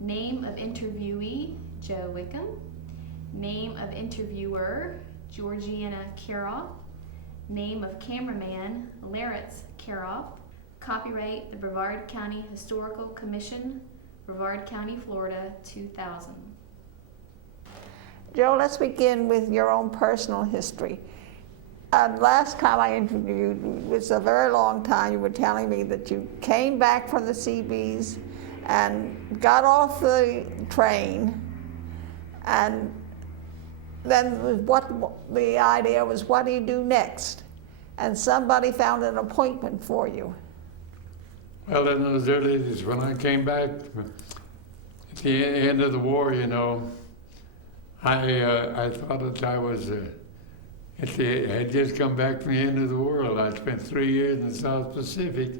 Name of interviewee, Joe Wickham. Name of interviewer, Georgiana Karoff. Name of cameraman, Laritz Karoff. Copyright, the Brevard County Historical Commission, Brevard County, Florida, 2000. Joe, let's begin with your own personal history. Last time I interviewed you, it was a very long time. You were telling me that you came back from the Seabees and got off the train, and then the idea was, what do you do next? And somebody found an appointment for you. Well, in those early days, when I came back at the end of the war, you know, I thought that I was, I had just come back from the end of the world. I spent 3 years in the South Pacific,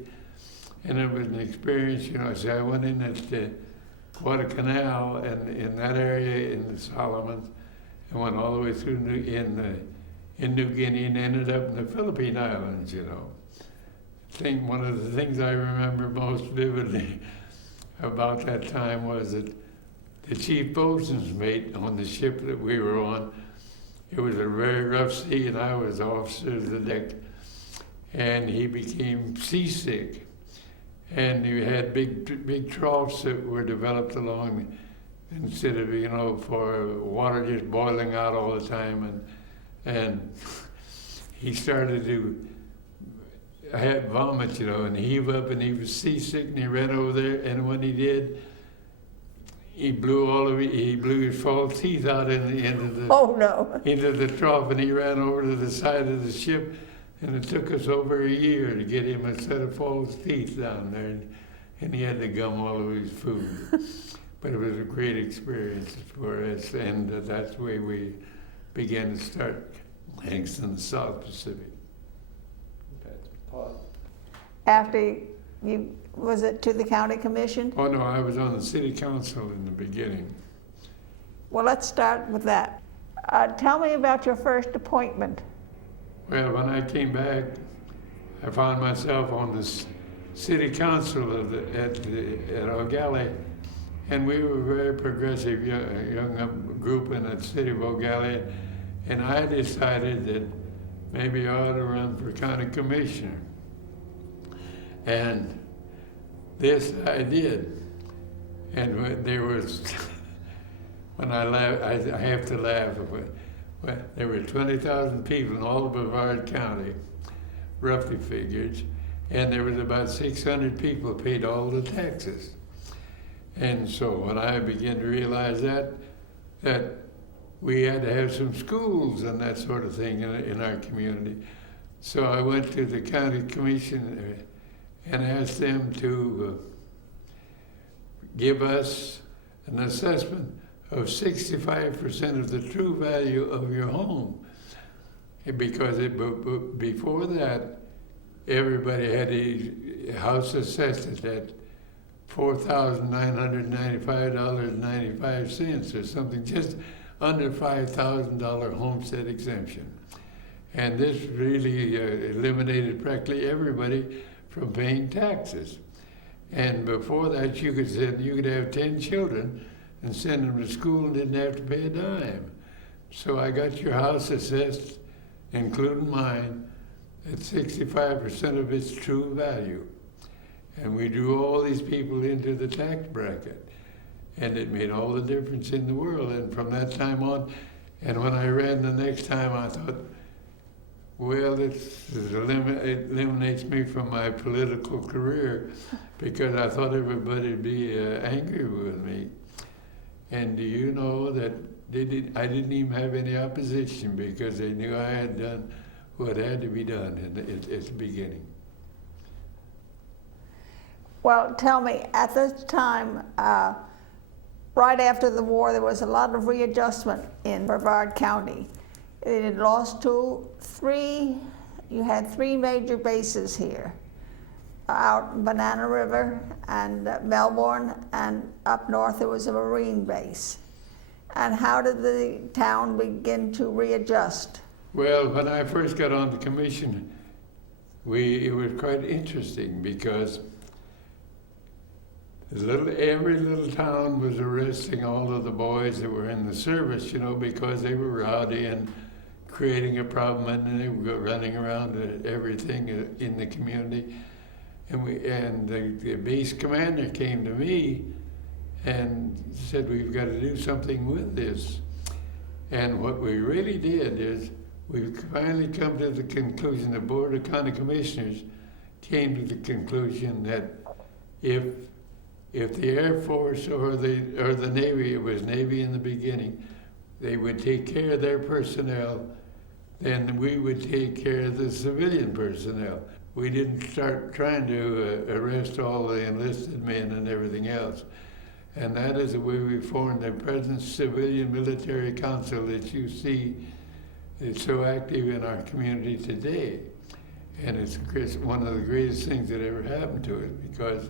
and it was an experience, you know. So I went in at the Guadalcanal and in that area in the Solomons, and went all the way through in New Guinea and ended up in the Philippine Islands, you know. I think one of the things I remember most vividly about that time was that the chief boatswain's mate on the ship that we were on, it was a very rough sea, and I was officer of the deck, and he became seasick. And you had big troughs that were developed along, instead of, you know, for water just boiling out all the time, and he started to have vomit, you know, and heave up, and he was seasick, and he ran over there, and when he did, he blew his false teeth out into the trough, and he ran over to the side of the ship, and it took us over a year to get him a set of false teeth down there, and he had to gum all of his food. But it was a great experience for us, and that's the way we began to start things in the South Pacific. After you, was it to the county commission? Oh no, I was on the city council in the beginning. Well, let's start with that. Tell me about your first appointment. Well, when I came back, I found myself on the city council at Eau Gallie, and we were a very progressive young group in the city of Eau Gallie, and I decided that maybe I ought to run for county commissioner. And this I did. And there was, when I laugh, I have to laugh, but there were 20,000 people in all of Brevard County, roughly figured, and there was about 600 people paid all the taxes. And so when I began to realize that we had to have some schools and that sort of thing in our community. So I went to the county commission and asked them to give us an assessment of 65% of the true value of your home. Because before that, everybody had a house assessed at $4,995.95 or something, just under $5,000 homestead exemption. And this really eliminated practically everybody from paying taxes. And before that, you could have 10 children and send them to school and didn't have to pay a dime. So I got your house assessed, including mine, at 65% of its true value. And we drew all these people into the tax bracket. And it made all the difference in the world. And from that time on, and when I ran the next time, I thought, well, it eliminates me from my political career, because I thought everybody would be angry with me. And do you know that I didn't even have any opposition, because they knew I had done what had to be done at the beginning. Well, tell me, at this time, right after the war, there was a lot of readjustment in Brevard County. It had lost you had three major bases here, out in Banana River and Melbourne, and up north there was a Marine base. And how did the town begin to readjust? Well, when I first got on the commission, it was quite interesting, because every little town was arresting all of the boys that were in the service, because they were rowdy and creating a problem, and they were running around everything in the community. And the base commander came to me and said, we've got to do something with this. And what we really did is we finally come to the conclusion, the Board of County Commissioners came to the conclusion that if the Air Force or the Navy, it was Navy in the beginning, they would take care of their personnel, then we would take care of the civilian personnel. We didn't start trying to arrest all the enlisted men and everything else. And that is the way we formed the present Civilian Military Council that you see is so active in our community today. And it's one of the greatest things that ever happened to it, because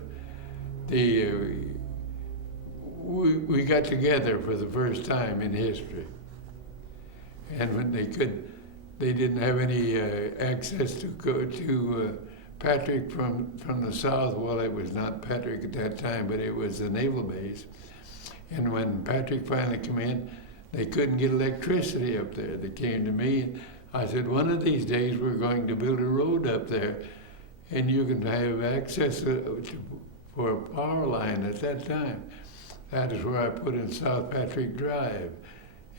we got together for the first time in history. And when they didn't have any access to go to Patrick from the south. Well, it was not Patrick at that time, but it was the naval base. And when Patrick finally came in, they couldn't get electricity up there. They came to me. I said, one of these days we're going to build a road up there, and you can have access for a power line at that time. That is where I put in South Patrick Drive.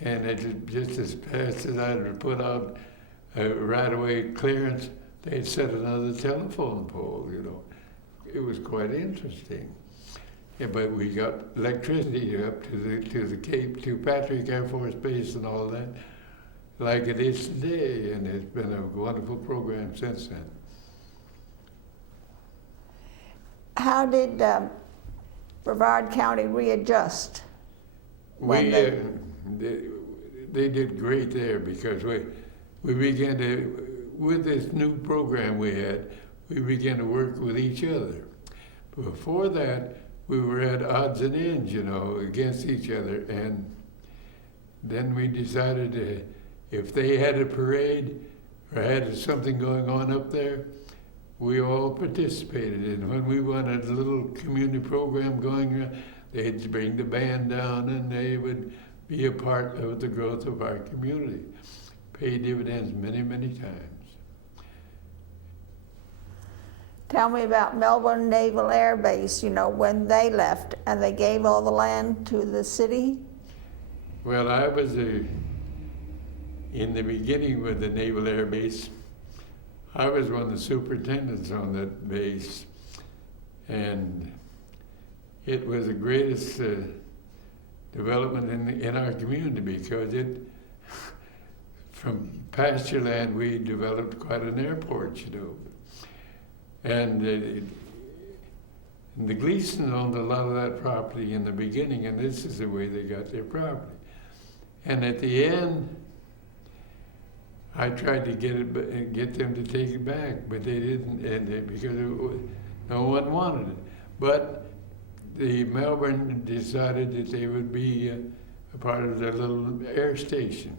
And it just as fast as I had put out right-of-way clearance, they'd set another telephone pole, It was quite interesting. Yeah, but we got electricity up to the Cape, to Patrick Air Force Base and all that, like it is today, and it's been a wonderful program since then. How did Brevard County readjust? They did great there, because we began to, with this new program we had, we began to work with each other. Before that, we were at odds and ends, against each other. And then we decided if they had a parade or had something going on up there, we all participated. And when we wanted a little community program going, they'd bring the band down and they would be a part of the growth of our community. Pay dividends many, many times. Tell me about Melbourne Naval Air Base, when they left and they gave all the land to the city? Well, I was in the beginning with the Naval Air Base. I was one of the superintendents on that base, and it was the greatest development in our community, because from pasture land we developed quite an airport, And the Gleasons owned a lot of that property in the beginning, and this is the way they got their property. And at the end, I tried to get them to take it back, but they didn't, because no one wanted it. But the Melbourne decided that they would be a part of their little air station.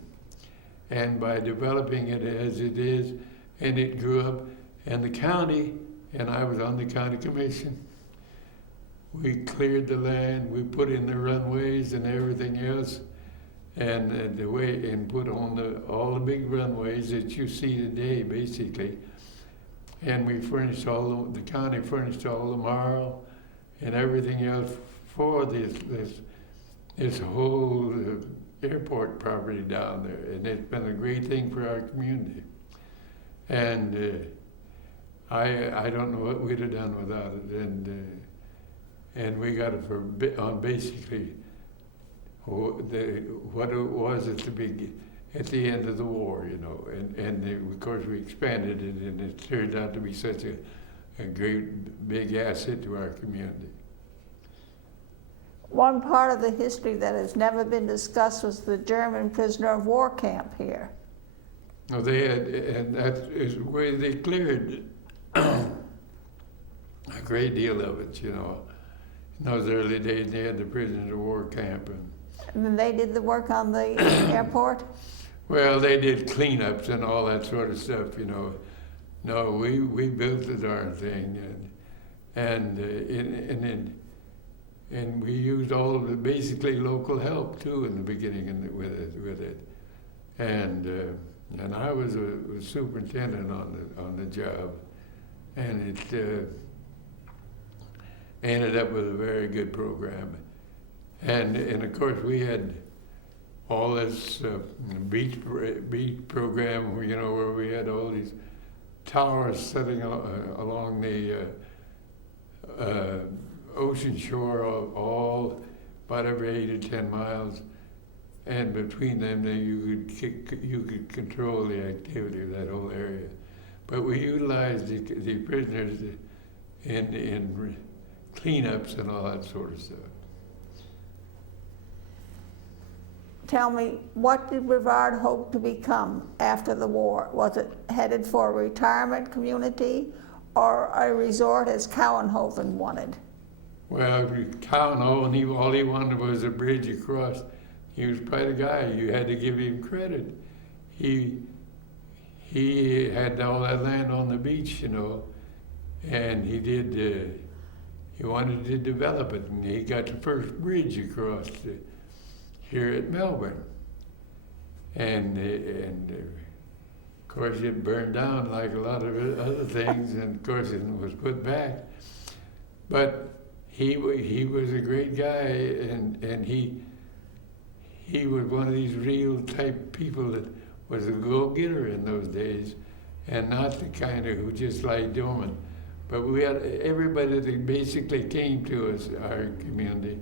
And by developing it as it is, and it grew up, and the county, and I was on the county commission, we cleared the land, we put in the runways and everything else, and put on all the big runways that you see today, basically. And we furnished the county furnished all the marl and everything else for this whole airport property down there, and it's been a great thing for our community. And I don't know what we'd have done without it, and we got it on basically what it was at the end of the war, and of course we expanded it, and it turned out to be such a great big asset to our community. One part of the history that has never been discussed was the German prisoner of war camp here. No, they had, and that is where they cleared a great deal of it, In those early days, they had the prisoners of war camp. And then they did the work on the airport? Well, they did cleanups and all that sort of stuff, No, we built the darn thing, and and we used all of the basically local help too in the beginning with it. And I was a superintendent on the job, and it ended up with a very good program. And of course we had all this beach program, where we had all these towers sitting along the ocean shore, all about every 8 or 10 miles, and between them you could control the activity of that whole area. But we utilized the prisoners in cleanups and all that sort of stuff. Tell me, what did Brevard hope to become after the war? Was it headed for a retirement community or a resort as Cowenhoven wanted? Well, Cowenhoven, all he wanted was a bridge across. He was quite a guy. You had to give him credit. He had all that land on the beach, and he wanted to develop it, and he got the first bridge across here at Melbourne. And of course it burned down like a lot of other things, and of course it was put back. But he was a great guy, and he was one of these real type people that was a go-getter in those days, and not the kind of who just lay dormant. But we had everybody that basically came to us, our community,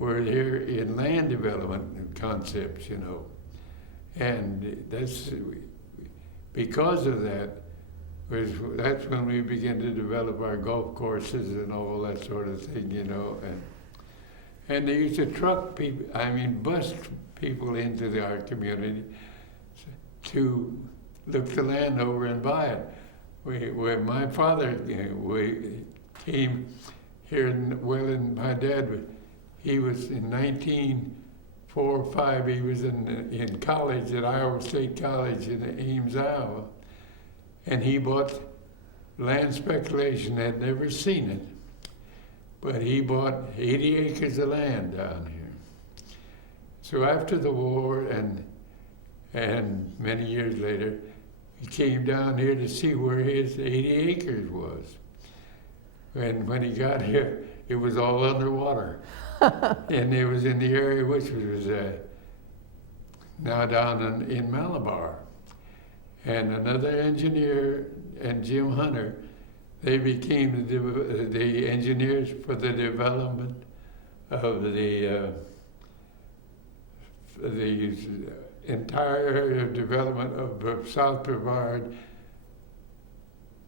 were here in land development concepts, and that's because of that. That's when we began to develop our golf courses and all that sort of thing, and they used to bus people into our community to look the land over and buy it. When my father came here, and my dad, he was in 1904 or 5. He was in college at Iowa State College in Ames, Iowa, and he bought land speculation. Had never seen it, but he bought 80 acres of land down here. So after the war and many years later, he came down here to see where his 80 acres was. And when he got here, it was all underwater. And it was in the area which was now down in Malabar. And another engineer and Jim Hunter, they became the engineers for the development of the entire area of development of South Brevard,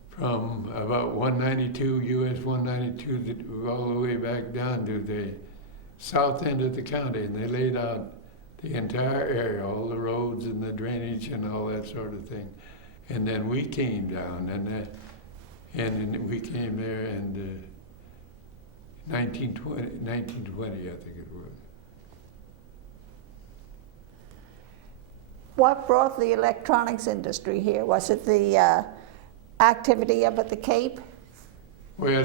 from about 192, US 192, all the way back down to the south end of the county, and they laid out the entire area, all the roads and the drainage and all that sort of thing. And then we came down, and we came there in 1920, I think it was. What brought the electronics industry here? Was it the activity up at the Cape? Well,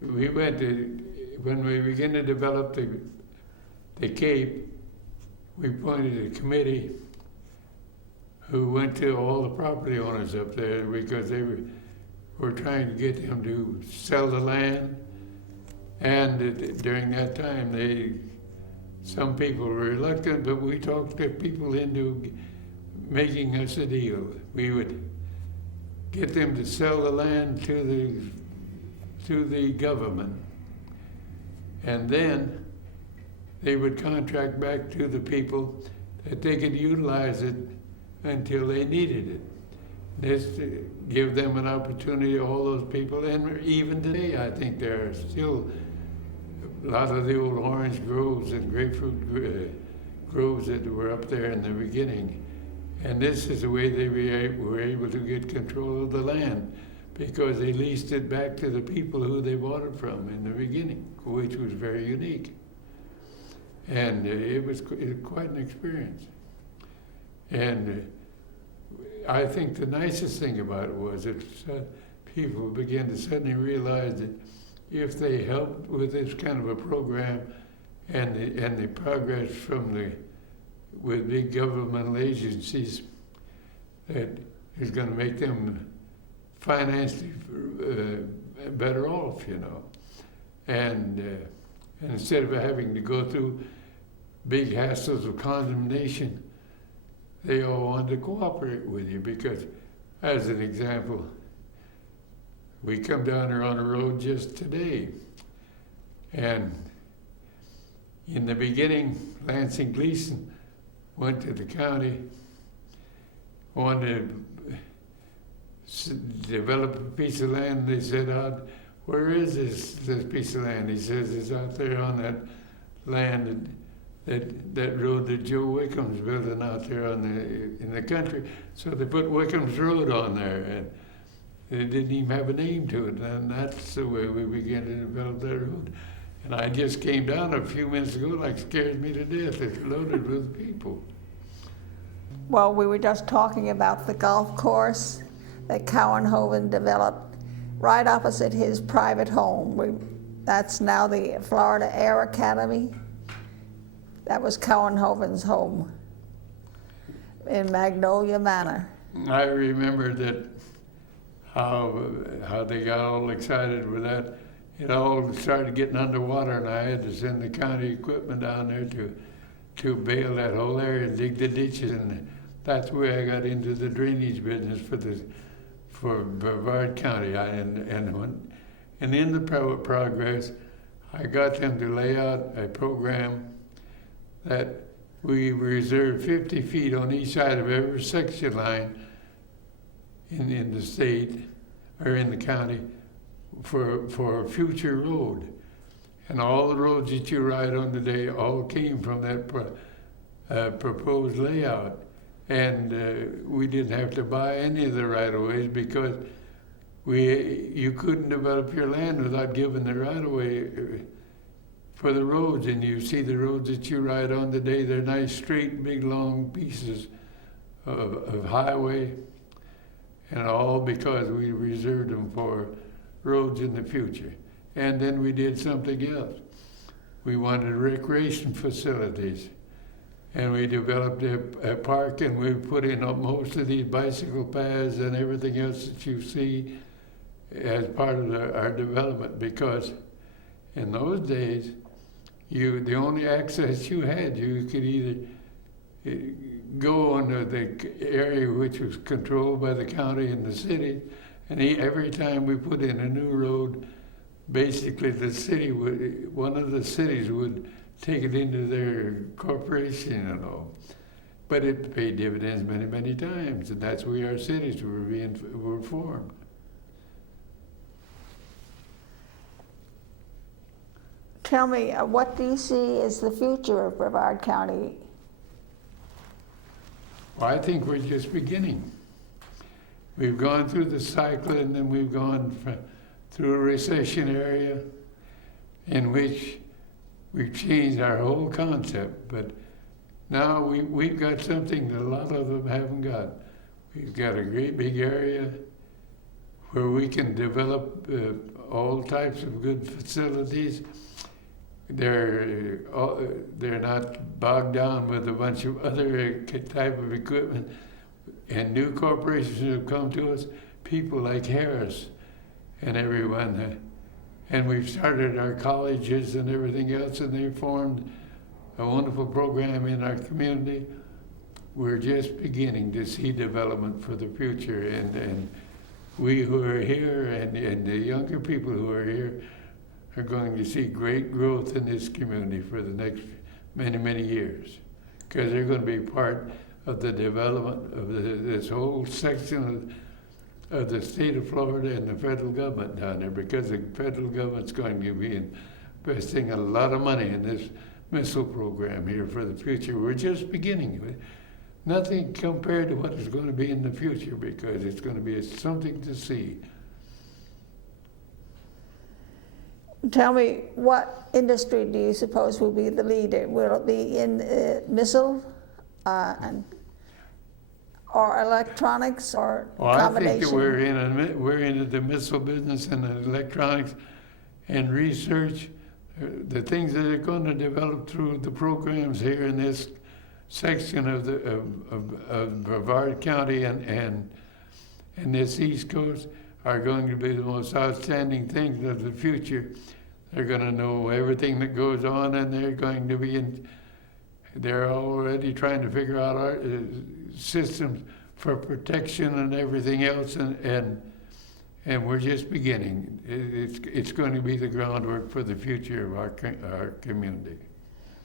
we went to, when we began to develop the Cape, we appointed a committee who went to all the property owners up there because they were trying to get them to sell the land. And during that time, some people were reluctant, but we talked the people into making us a deal. We would get them to sell the land to the government, and then they would contract back to the people that they could utilize it until they needed it. This to give them an opportunity, all those people, and even today I think there are still a lot of the old orange groves and grapefruit groves that were up there in the beginning. And this is the way they were able to get control of the land, because they leased it back to the people who they bought it from in the beginning, which was very unique. And it was quite an experience. And I think the nicest thing about it was that people began to suddenly realize that if they helped with this kind of a program and the progress from with big governmental agencies, that is going to make them financially better off, you know. And instead of having to go through big hassles of condemnation, they all want to cooperate with you because, as an example, we come down here on a road just today, and in the beginning, Lansing Gleason went to the county, wanted to develop a piece of land. They said, where is this piece of land? He says, it's out there on that land, that road that Joe Wickham's building out there in the country. So they put Wickham's Road on there, and it didn't even have a name to it. And that's the way we began to develop that road. And I just came down a few minutes ago, like scared me to death. It's loaded with people. Well, we were just talking about the golf course that Cowenhoven developed right opposite his private home. That's now the Florida Air Academy. That was Cowenhoven's home in Magnolia Manor. I remember that how they got all excited with that. It all started getting underwater, and I had to send the county equipment down there to bail that whole area and dig the ditches, and that's where I got into the drainage business for Brevard County. And in the progress, I got them to lay out a program that we reserved 50 feet on each side of every section line in the state or in the county for a future road. And all the roads that you ride on today all came from that proposed layout. And we didn't have to buy any of the right-of-ways because you couldn't develop your land without giving the right-of-way for the roads. And you see the roads that you ride on today, they're nice, straight, big, long pieces of highway, and all because we reserved them for roads in the future. And then we did something else. We wanted recreation facilities, and we developed a park, and we put in most of these bicycle paths and everything else that you see as part of our development, because in those days, the only access you had, you could either go into the area which was controlled by the county and the city, and every time we put in a new road, basically one of the cities would take it into their corporation and all. But it paid dividends many, many times, and that's where our cities were formed. Tell me, what do you see as the future of Brevard County? Well, I think we're just beginning. We've gone through the cyclone, and we've gone through a recession area in which we've changed our whole concept. But now we've got something that a lot of them haven't got. We've got a great big area where we can develop all types of good facilities. They're not bogged down with a bunch of other type of equipment. And new corporations have come to us, people like Harris and everyone. And we've started our colleges and everything else, and they formed a wonderful program in our community. We're just beginning to see development for the future. And we who are here and the younger people who are here are going to see great growth in this community for the next many, many years, because they're going to be part of the development of this whole section of the state of Florida and the federal government down there, because the federal government's going to be investing a lot of money in this missile program here for the future. We're just beginning. Nothing compared to what is going to be in the future, because it's going to be something to see. Tell me, what industry do you suppose will be the leader? Will it be in missile or electronics or well, combination? I think that we're into the missile business and the electronics, and research the things that are going to develop through the programs here in this section of Brevard County and this East Coast are going to be the most outstanding things of the future. They're going to know everything that goes on, and they're going to be they're already trying to figure out our systems for protection and everything else, and we're just beginning. It's going to be the groundwork for the future of our community.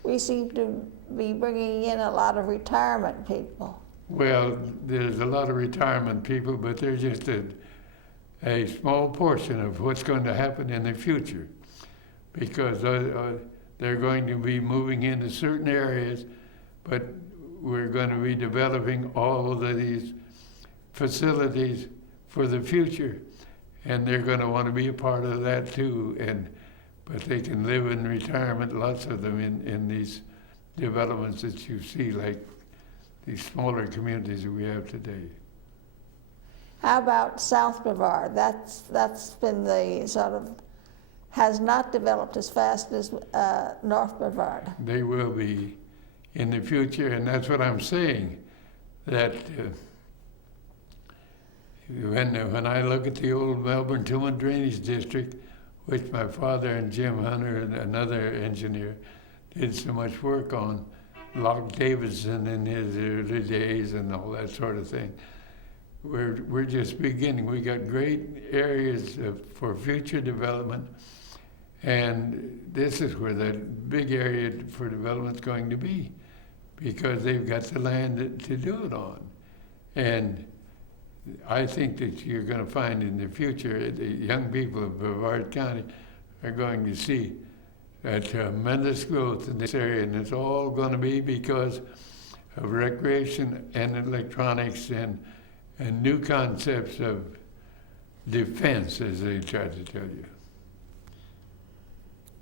We seem to be bringing in a lot of retirement people. Well, there's a lot of retirement people, but they're just a small portion of what's going to happen in the future, because they're going to be moving into certain areas, but we're going to be developing all of these facilities for the future, and they're going to want to be a part of that too. But they can live in retirement, lots of them in these developments that you see, like these smaller communities that we have today. How about South Brevard? That's been the sort of, has not developed as fast as North Brevard. They will be in the future, and that's what I'm saying, that when I look at the old Melbourne Tillman Drainage District, which my father and Jim Hunter and another engineer did so much work on, Locke Davidson in his early days and all that sort of thing. We're just beginning. We got great areas for future development, and this is where that big area for development is going to be, because they've got the land to do it on. And I think that you're going to find in the future, the young people of Brevard County are going to see a tremendous growth in this area, and it's all going to be because of recreation and electronics and new concepts of defense, as they try to tell you.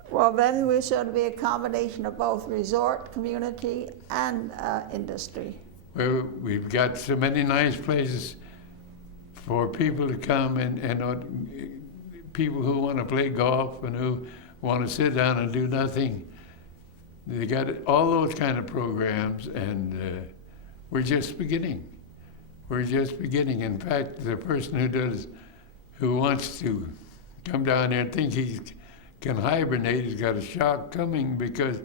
Well, then we should be a combination of both resort, community, and industry. Well, we've got so many nice places for people to come and people who want to play golf and who want to sit down and do nothing. They got all those kind of programs, and we're just beginning. We're just beginning. In fact, the person who wants to come down there and think he can hibernate has got a shock coming, because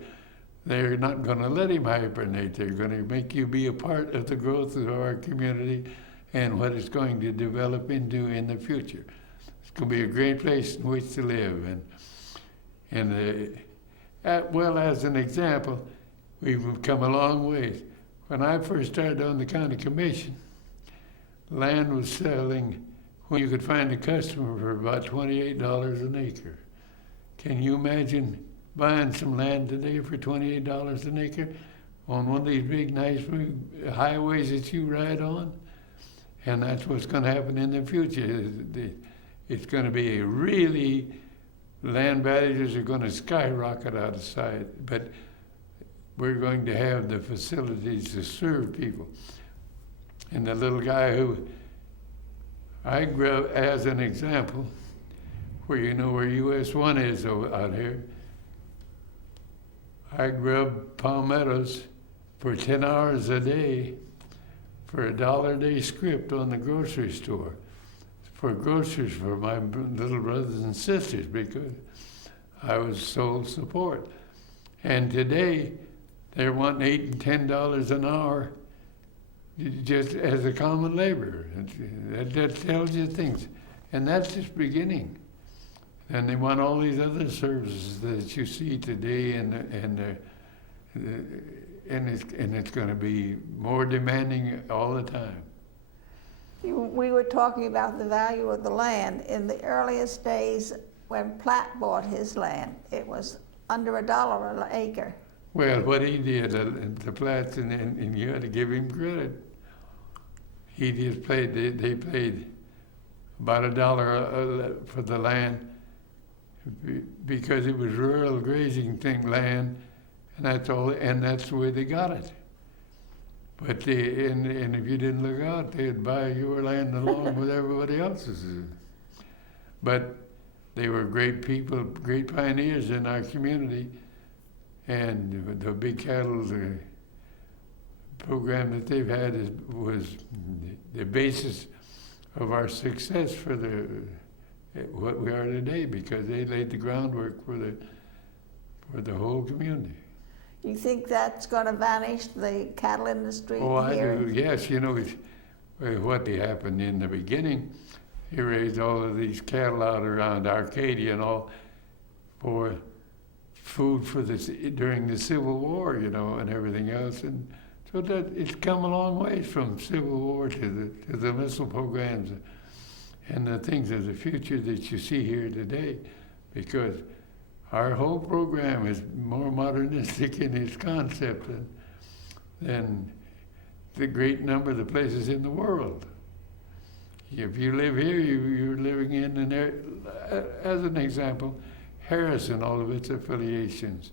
they're not going to let him hibernate. They're going to make you be a part of the growth of our community and what it's going to develop into in the future. It's going to be a great place in which to live. Well, as an example, we've come a long ways. When I first started on the county commission, land was selling when you could find a customer for about $28 an acre. Can you imagine buying some land today for $28 an acre on one of these big, nice highways that you ride on? And that's what's going to happen in the future. It's going to be land values are going to skyrocket out of sight, but we're going to have the facilities to serve people. And the little guy who I grew up as an example, where US 1 is out here, I grew up Palmettos for 10 hours a day for $1 a day script on the grocery store, for groceries for my little brothers and sisters, because I was sole support. And today, they're wanting $8 and $10 an hour just as a common laborer. That tells you things. And that's just beginning. And they want all these other services that you see today, and it's going to be more demanding all the time. We were talking about the value of the land. In the earliest days, when Platt bought his land, it was under $1 an acre. Well, what he did, the Platts, and you had to give him credit. He just they paid about $1 for the land, because it was rural grazing land, and that's all, and that's the way they got it. But and if you didn't look out, they'd buy your land along with everybody else's. But they were great people, great pioneers in our community. And the big cattle program that they've had was the basis of our success for what we are today, because they laid the groundwork for the whole community. You think that's going to vanish, the cattle industry Oh, here? I do. Yes, what happened in the beginning, he raised all of these cattle out around Arcadia and all for food during the Civil War, and everything else. And so that it's come a long way from Civil War to the missile programs and the things of the future that you see here today, because our whole program is more modernistic in its concept than the great number of the places in the world. If you live here, you're living in an area, as an example, Harris and all of its affiliations.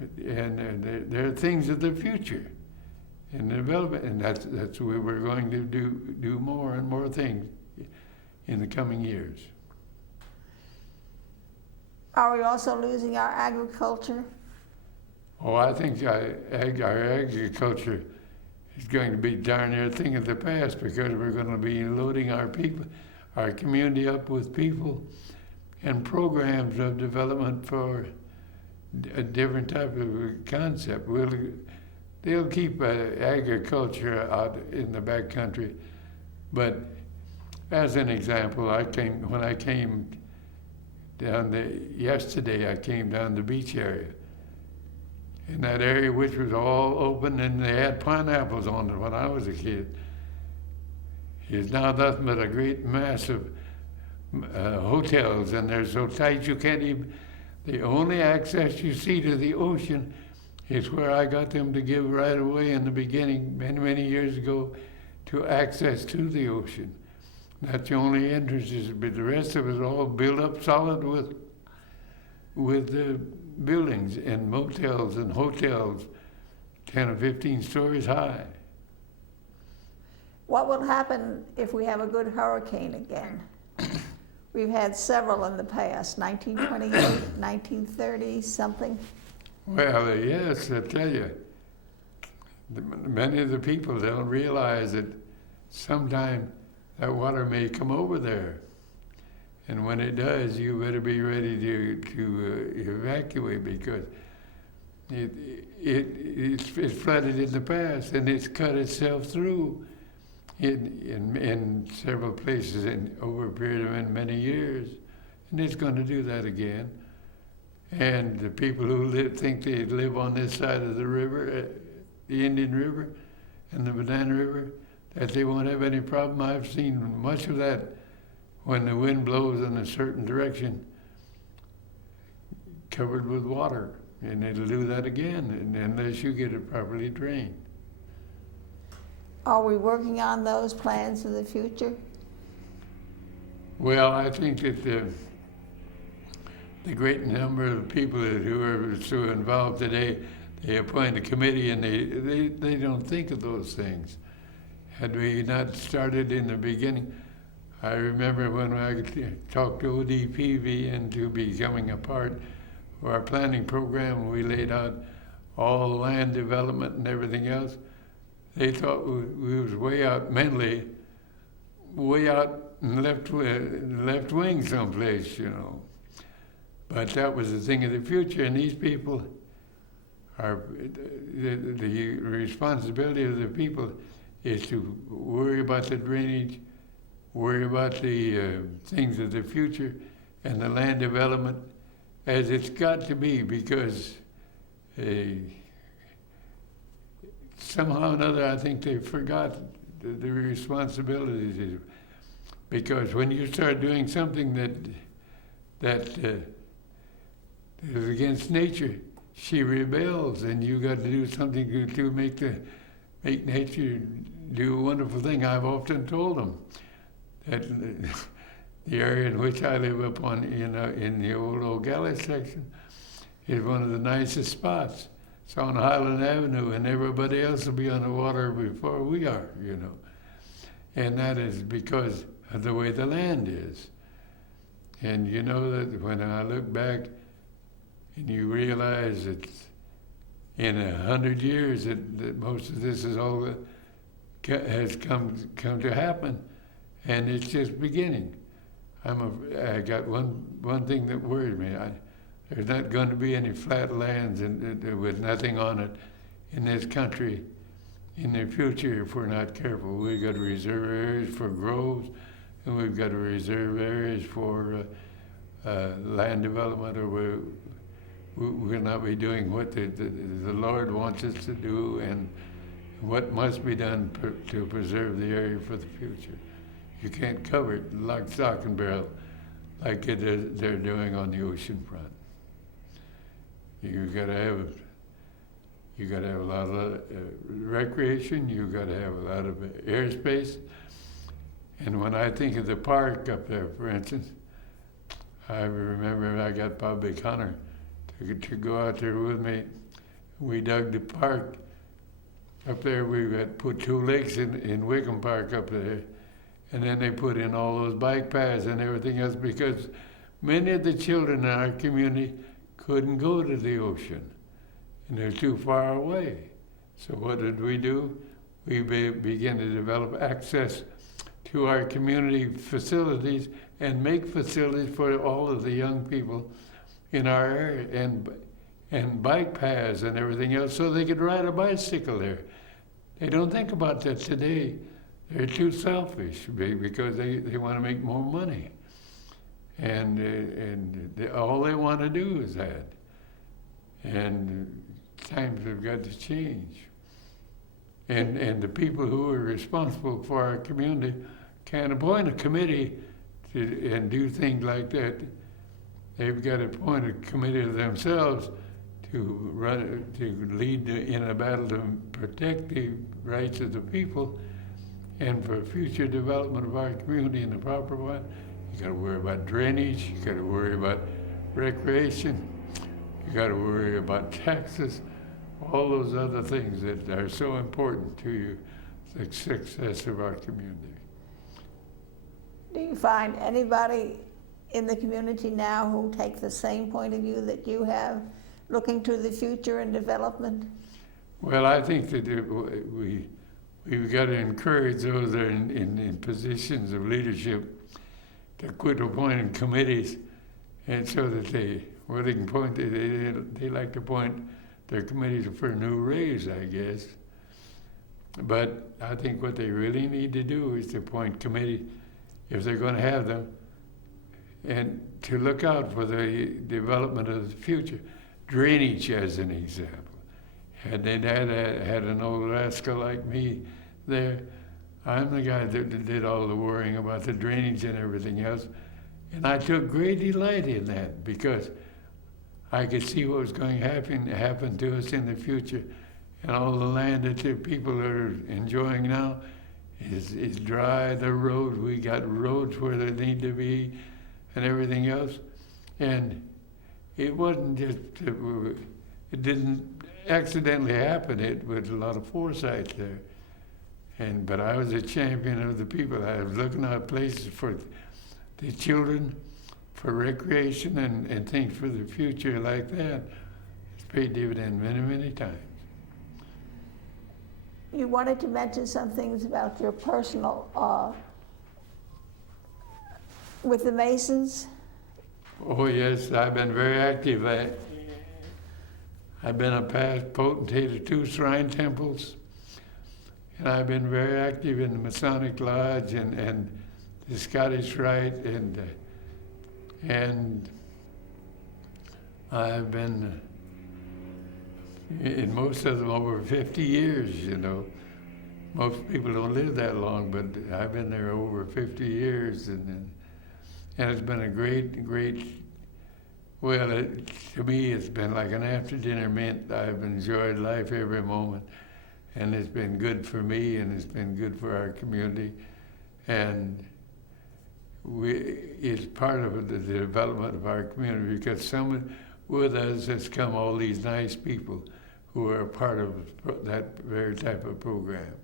And they're things of the future in development, and that's where we're going to do more and more things in the coming years. Are we also losing our agriculture? Oh, I think our agriculture is going to be darn near a thing of the past, because we're going to be loading our community up with people and programs of development for a different type of concept. They'll keep agriculture out in the back country, but as an example, when I came yesterday, I came down the beach area. In that area, which was all open, and they had pineapples on it when I was a kid. It's now nothing but a great mass of hotels, and they're so tight you can't even. The only access you see to the ocean is where I got them to give right away in the beginning, many, many years ago, to access to the ocean. That's the only entrances, but the rest of it is all built up solid with buildings and motels and hotels, 10 or 15 stories high. What will happen if we have a good hurricane again? We've had several in the past, 1928, 1930, something. Well, yes, I tell you, many of the people don't realize that sometime that water may come over there. And when it does, you better be ready to evacuate, because it's flooded in the past, and it's cut itself through in several places over a period of many years. And it's going to do that again. And the people who think they live on this side of the river, the Indian River and the Banana River, that they won't have any problem. I've seen much of that when the wind blows in a certain direction, covered with water. And it'll do that again unless you get it properly drained. Are we working on those plans for the future? Well, I think that the great number of people who are so involved today, they appoint a committee, and they don't think of those things. Had we not started in the beginning, I remember when I talked to ODPV into becoming a part of our planning program, we laid out all land development and everything else. They thought we was way out mentally, way out in left wing someplace, But that was the thing of the future, and these people are, the responsibility of the people is to worry about the drainage, worry about the things of the future, and the land development as it's got to be, because somehow or another I think they forgot the responsibilities. Because when you start doing something that is against nature, she rebels, and you got to do something to make nature do a wonderful thing. I've often told them that the area in which I live upon in the old Eau Gallie section is one of the nicest spots. It's on Highland Avenue, and everybody else will be on the water before we are, And that is because of the way the land is. And you know that when I look back and you realize that in 100 years that most of this is all that has come to happen, and it's just beginning. I got one thing that worries me. There's not going to be any flat lands with nothing on it in this country in the future if we're not careful. We've got reserve areas for groves, and we've got reserve areas for land development, or we'll not be doing what the Lord wants us to do and what must be done to preserve the area for the future. You can't cover it like stock and barrel like they're doing on the ocean front. You gotta have a lot of recreation. You gotta have a lot of airspace. And when I think of the park up there, for instance, I remember I got Bobby Connor to go out there with me. We dug the park up there. We had put 2 lakes in Wickham Park up there. And then they put in all those bike paths and everything else because many of the children in our community couldn't go to the ocean, and they're too far away. So what did we do? We began to develop access to our community facilities and make facilities for all of the young people in our area, and bike paths and everything else so they could ride a bicycle there. They don't think about that today. They're too selfish because they want to make more money. And all they want to do is that. And times have got to change. And the people who are responsible for our community can't appoint a committee and do things like that. They've got to appoint a committee themselves to lead in a battle to protect the rights of the people and for future development of our community in the proper way. You got to worry about drainage. You got to worry about recreation. You got to worry about taxes. All those other things that are so important to the success of our community. Do you find anybody in the community now who take the same point of view that you have, looking to the future and development? Well, I think that we've got to encourage those that are in positions of leadership to quit appointing committees, and so that they can point. They like to point their committees for a new raise, I guess. But I think what they really need to do is to appoint committee, if they're going to have them, and to look out for the development of the future. Drainage, as an example. Had they had an old rascal like me there, I'm the guy that did all the worrying about the drainage and everything else. And I took great delight in that because I could see what was going to happen to us in the future. And all the land that the people are enjoying now is dry. The road, we got roads where they need to be and everything else. And it wasn't just, it didn't accidentally happen. It was a lot of foresight there. But I was a champion of the people. I was looking out places for the children, for recreation and things for the future like that. It's paid dividend many, many times. You wanted to mention some things about your personal, with the Masons? Oh yes, I've been very active. I've been a past potentate of 2 shrine temples, and I've been very active in the Masonic Lodge and the Scottish Rite, and I've been in most of them over 50 years, you know. Most people don't live that long, but I've been there over 50 years, and it's been a great, well, to me it's been like an after-dinner mint. I've enjoyed life every moment, and it's been good for me, and it's been good for our community, and it's part of the development of our community, because with us has come all these nice people who are a part of that very type of program.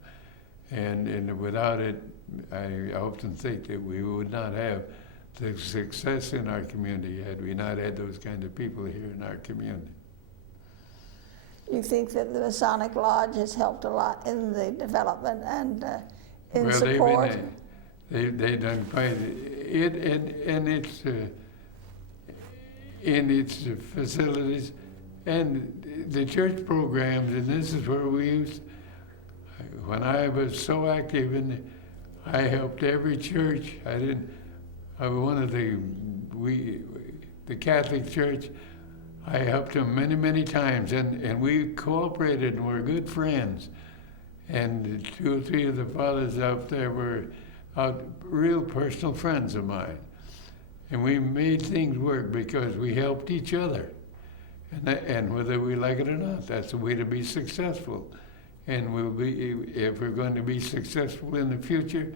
And without it, I often think that we would not have the success in our community had we not had those kind of people here in our community. You think that the Masonic Lodge has helped a lot in the development and in Well, support? they've done quite it, and it's in its facilities and the church programs, and this is where we used. When I was so active I helped every church. I was one of the Catholic Church. I helped them many, many times, and we cooperated and were good friends. And 2 or 3 of the fathers out there were real personal friends of mine. And we made things work because we helped each other. And whether we like it or not, that's the way to be successful. And if we're going to be successful in the future,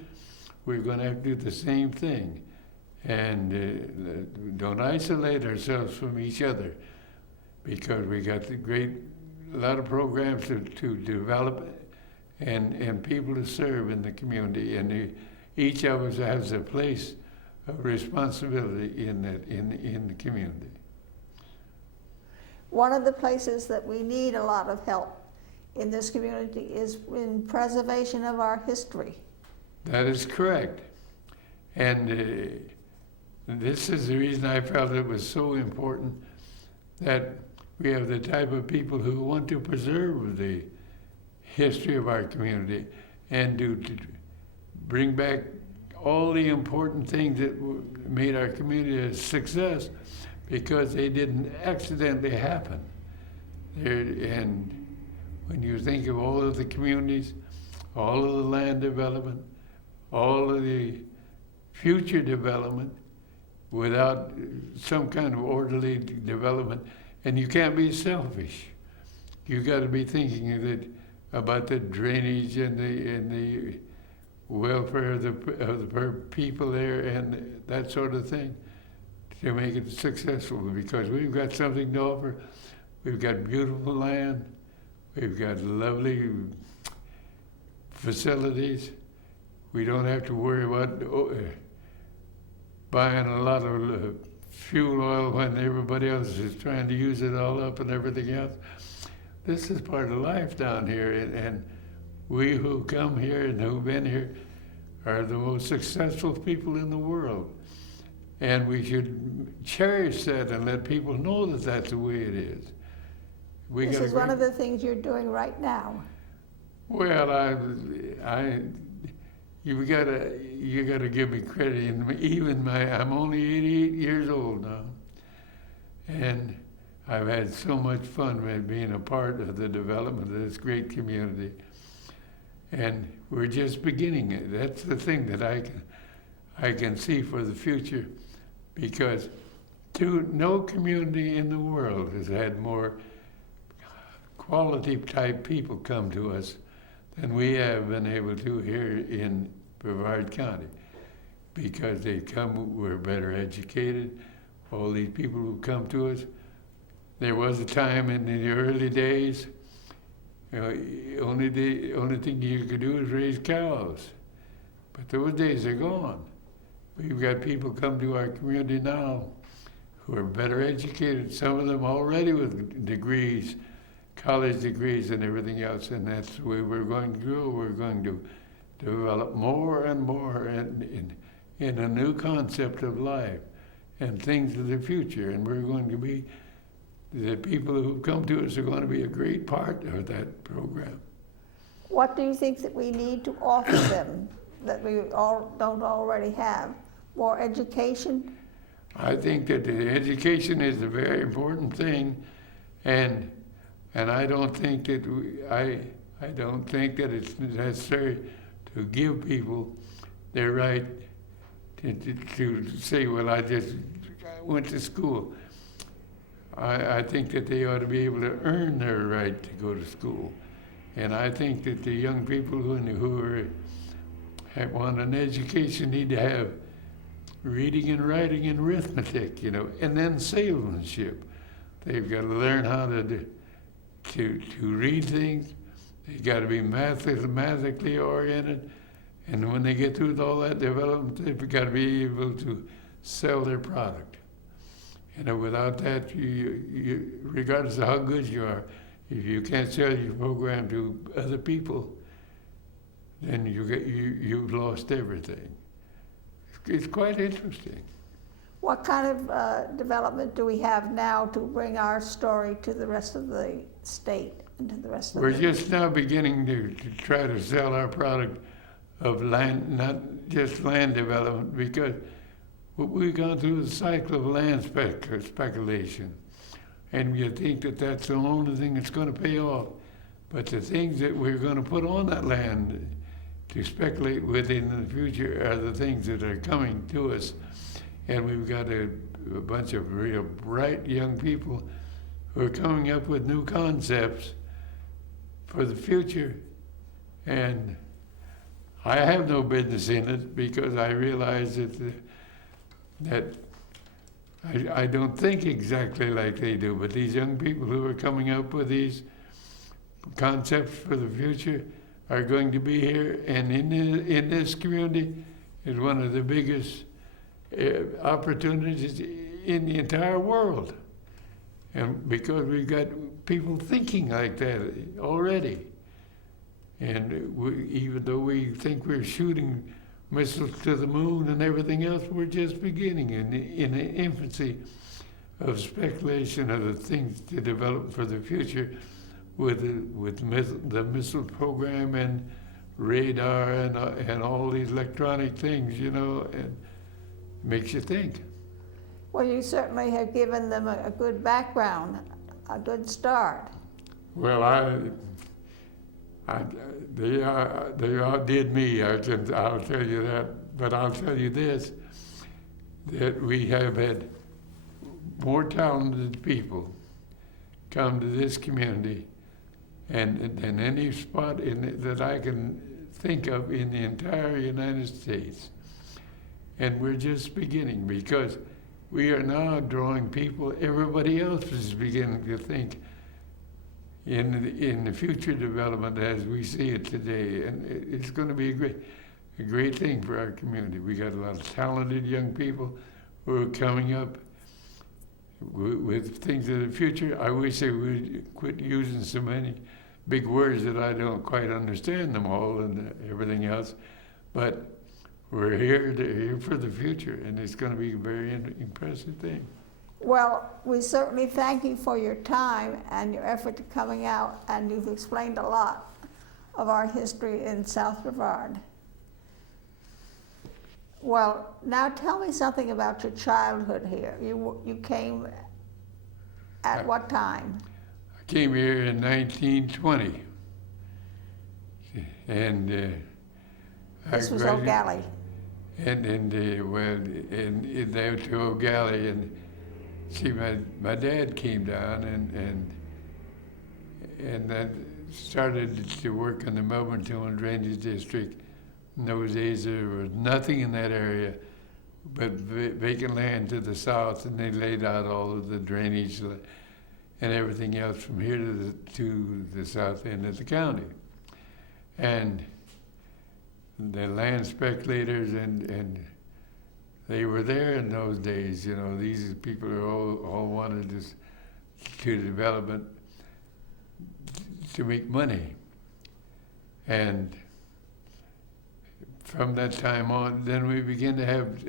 we're going to have to do the same thing. And don't isolate ourselves from each other, because we got a lot of programs to develop and people to serve in the community. And each of us has a place of responsibility in the community. One of the places that we need a lot of help in this community is in preservation of our history. That is correct. And this is the reason I felt it was so important that we have the type of people who want to preserve the history of our community and to bring back all the important things that made our community a success, because they didn't accidentally happen. And when you think of all of the communities, all of the land development, all of the future development, without some kind of orderly development, and you can't be selfish. You got to be thinking about the drainage and the welfare of the people there and that sort of thing to make it successful, because we've got something to offer. We've got beautiful land. We've got lovely facilities. We don't have to worry about buying a lot of fuel oil when everybody else is trying to use it all up and everything else. This is part of life down here, and we who come here and who've been here are the most successful people in the world. And we should cherish that and let people know that that's the way it is. This is one of the things you're doing right now. Well, you gotta give me credit. I'm only 88 years old now, and I've had so much fun with being a part of the development of this great community. And we're just beginning it. That's the thing that I can see for the future, because no community in the world has had more quality type people come to us than we have been able to here in Brevard County, because we're better educated. All these people who come to us. There was a time in the early days, only thing you could do is raise cows. But those days are gone. We've got people come to our community now who are better educated, some of them already with degrees, college degrees and everything else, and that's the way we're going to grow. We're going to develop more and more in a new concept of life and things of the future, and we're going to be, the people who come to us are going to be a great part of that program. What do you think that we need to offer them that we don't already have? More education? I think that the education is a very important thing, and I don't think that I don't think that it's necessary to give people their right to say, well, I just went to school. I think that they ought to be able to earn their right to go to school. And I think that the young people who want an education need to have reading and writing and arithmetic, and then salesmanship. They've got to learn how to read things. They've got to be mathematically oriented. And when they get through all that development, they've got to be able to sell their product. And without that, you, regardless of how good you are, if you can't sell your program to other people, then you've lost everything. It's quite interesting. What kind of development do we have now to bring our story to the rest of the state and to the rest of We're the... just now beginning to try to sell our product of land, not just land development, because we've gone through the cycle of land speculation. And you think that that's the only thing that's going to pay off. But the things that we're going to put on that land to speculate with in the future are the things that are coming to us. And we've got a bunch of real bright young people who are coming up with new concepts for the future. And I have no business in it because I realize that I don't think exactly like they do, but these young people who are coming up with these concepts for the future are going to be here, and in this community is one of the biggest opportunities in the entire world. And because we've got people thinking like that already. And even though we think we're shooting missiles to the moon and everything else, we're just beginning in the infancy of speculation of the things to develop for the future with the missile program and radar and all these electronic things, you know, and it makes you think. Well, you certainly have given them a good background, a good start. Well, they outdid me. I'll tell you that. But I'll tell you this: that we have had more talented people come to this community, and than any spot that I can think of in the entire United States. And we're just beginning because we are now drawing people. Everybody else is beginning to think in the future development as we see it today, and it's going to be a great thing for our community. We got a lot of talented young people who are coming up with things of the future. I wish they would quit using so many big words that I don't quite understand them all and everything else, but we're here for the future, and it's going to be a very impressive thing. Well, we certainly thank you for your time and your effort to coming out, and you've explained a lot of our history in South Brevard. Well, now tell me something about your childhood here. You came at what time? I came here in 1920, and This was Eau Gallie. And there to Eau Gallie, and see, my dad came down and then started to work in the Melbourne Drainage District. In those days, there was nothing in that area but vacant land to the south, and they laid out all of the drainage and everything else from here to the south end of the county. And the land speculators and they were there in those days, you know. These people are all wanted to development to make money. And from that time on, then we began to have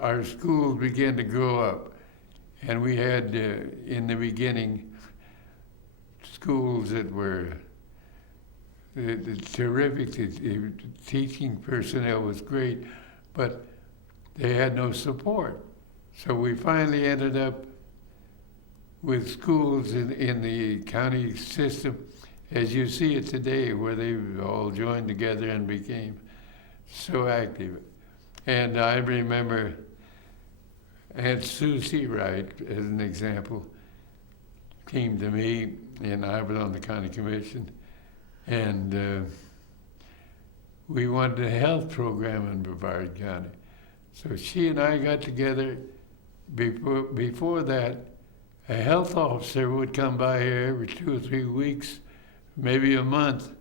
our schools began to grow up. And we had, in the beginning, schools that were terrific. The teaching personnel was great, but they had no support. So we finally ended up with schools in the county system as you see it today, where they've all joined together and became so active. And I remember Aunt Susie Wright, as an example, came to me, and I was on the county commission, and we wanted a health program in Brevard County. So she and I got together. Before that, a health officer would come by here every 2 or 3 weeks, maybe a month,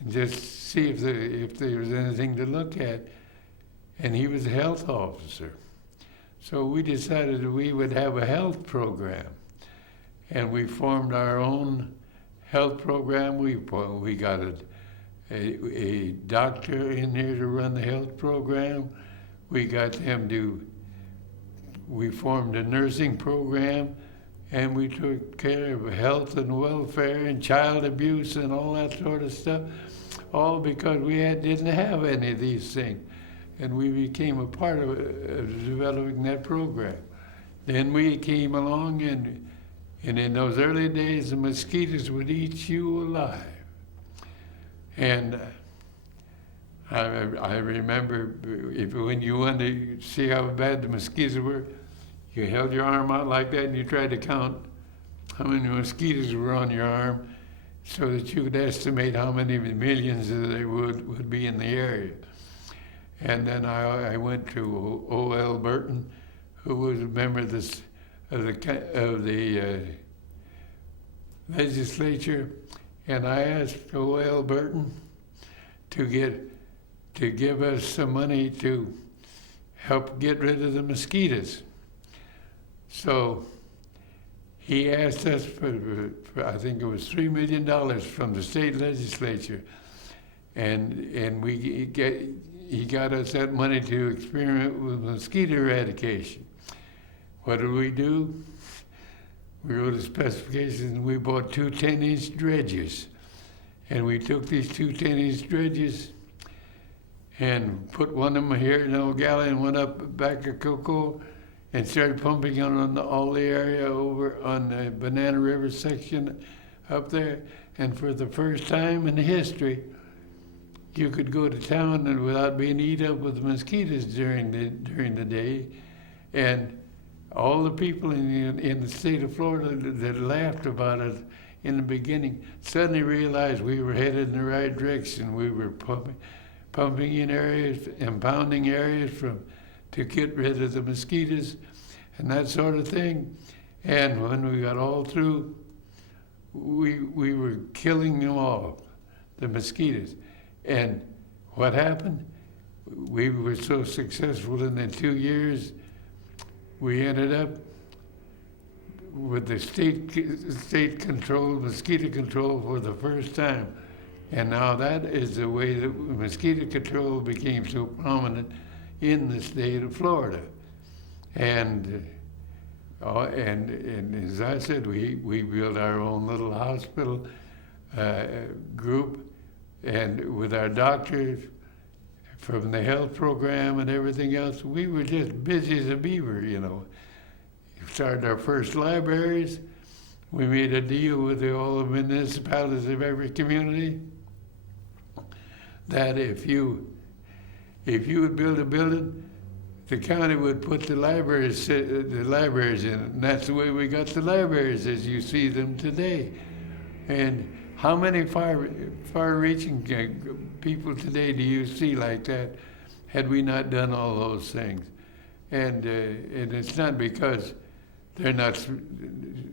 and just see if there was anything to look at. and he was a health officer. So we decided that we would have a health program, and we formed our own health program. We got a doctor in here to run the health program. We formed a nursing program, and we took care of health and welfare and child abuse and all that sort of stuff, all because we didn't have any of these things. And we became a part of developing that program. Then we came along, and in those early days, the mosquitoes would eat you alive. And I remember when you wanted to see how bad the mosquitoes were, you held your arm out like that and you tried to count how many mosquitoes were on your arm so that you could estimate how many millions there would be in the area. And then I went to O.L. Burton, who was a member of the legislature, and I asked O.L. Burton to give us some money to help get rid of the mosquitoes. So he asked us for I think it was $3 million from the state legislature, and he got us that money to experiment with mosquito eradication. What did we do? We wrote the specifications, and we bought 2 10-inch dredges. And we took these 2 10-inch dredges and put one of them here in Eau Gallie and one up back of Cocoa, and started pumping on all the area over on the Banana River section up there. And for the first time in history, you could go to town and without being eaten up with mosquitoes during the day. And all the people in the state of Florida that laughed about it in the beginning suddenly realized we were headed in the right direction. We were pumping in areas and pounding areas to get rid of the mosquitoes and that sort of thing. And when we got all through, we were killing them all, the mosquitoes. And what happened? We were so successful in the 2 years, we ended up with the state control, mosquito control for the first time. And now that is the way that mosquito control became so prominent in the state of Florida. And as I said, we built our own little hospital group, and with our doctors from the health program and everything else, we were just busy as a beaver, you know. We started our first libraries. We made a deal with all the municipalities of every community that if you would build a building, the county would put the libraries in, and that's the way we got the libraries as you see them today. And how many far-reaching people today do you see like that had we not done all those things? And it's not because they're not